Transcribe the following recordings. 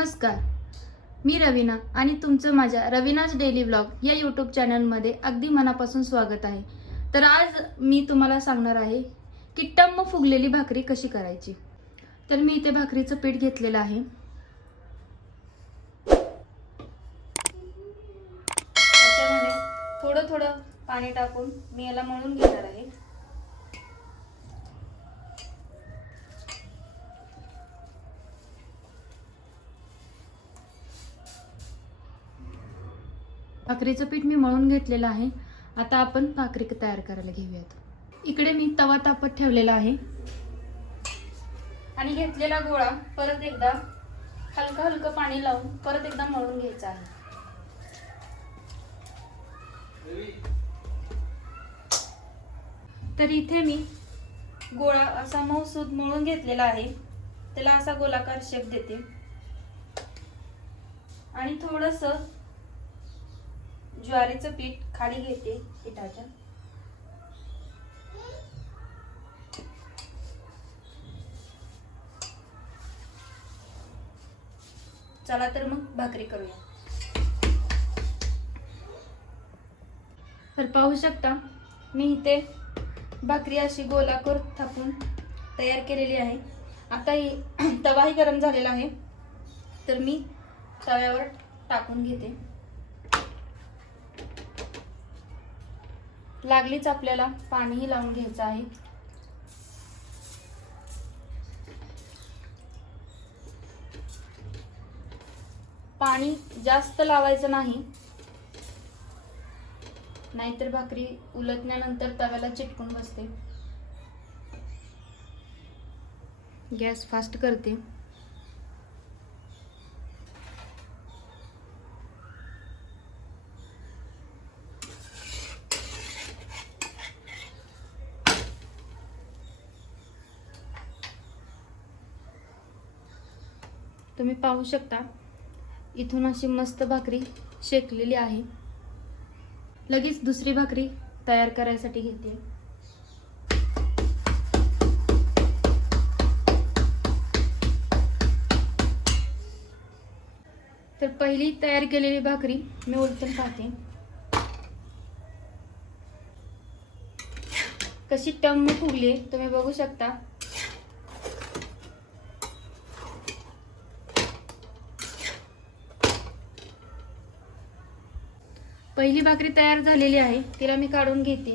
नमस्कार, मी रवीना आणि तुमचं माझ्या रवीनाज डेली व्लॉग या यूट्यूब चॅनलमध्ये अगदी मनापासून स्वागत आहे। तर आज मी तुम्हाला सांगणार आहे की टम्म फुगलेली भाकरी कशी करायची। तर मी इथे भाकरीचं पीठ घेतलेलं आहे। त्याच्यामध्ये थोडं थोडं पाणी टाकून मी याला मळून घेणार आहे। भाकरीचं पीठ मी मळून घेतलेलं आहे। आता आपण भाकरी तयार करायला घेऊयात। इकडे मी तवा तापत ठेवलेला आहे आणि घेतलेला गोळा परत एकदा हलका हलका पाणी लावून परत एकदा मळून घ्यायचा आहे। तर इथे मी गोळा असा मऊसूद मळून घेतलेला आहे। त्याला असा गोलाकार शेप देते आणि थोडंसं ज्वारीचं पीठ खाली घेते पिठाच्या। चला तर मग भाकरी करूया। तर पाहू शकता मी इथे भाकरी अशी गोलाकार थापून तयार केलेली आहे। आता तवाही गरम झालेला आहे, तर मी तव्यावर टाकून घेते। लागलीच आपल्याला पाणीही लावून घ्यायचं आहे। पाणी जास्त लावायचं नाही, नाहीतर भाकरी उलटल्यानंतर तव्याला चिटकून बसते। गॅस फास्ट करते। तुम्ही पाहू शकता इथून अशी मस्त भाकरी शेकलेली आहे। लगेच दुसरी भाकरी तयार करायसाठी घेते। तर पहिली तयार केलेली भाकरी मी उलटून पाहते कशी टम्म फुगली, तुम्ही बघू शकता। पहिली भाकरी तयार झालेली आहे, तिला मी काढून घेते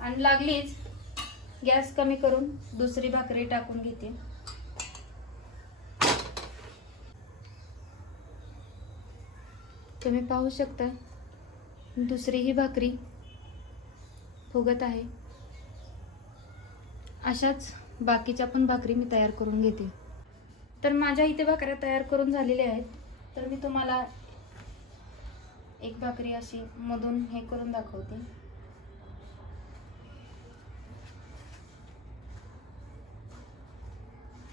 आणि लागलीच गॅस कमी करून दुसरी भाकरी टाकून घेते। तुम्ही पाहू शकता दुसरी ही भाकरी फुगत आहे। अशाच बाकीच्या पण भाकरी मी तयार करून घेते। तर माझ्या इथे भाकऱ्या तयार करून झालेल्या आहेत, तर मी तुम्हाला एक भाकरी अशी मधून हे करून दाखवते।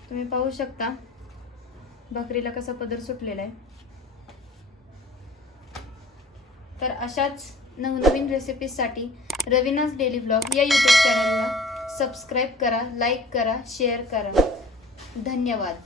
तुम्ही पाहू शकता भाकरीला कसा पदर सुटलेला आहे। तर अशाच नवनवीन रेसिपीजसाठी रवीनाज डेली व्लॉग या यूट्यूब चॅनलला सबस्क्राईब करा, लाईक करा, शेअर करा। धन्यवाद।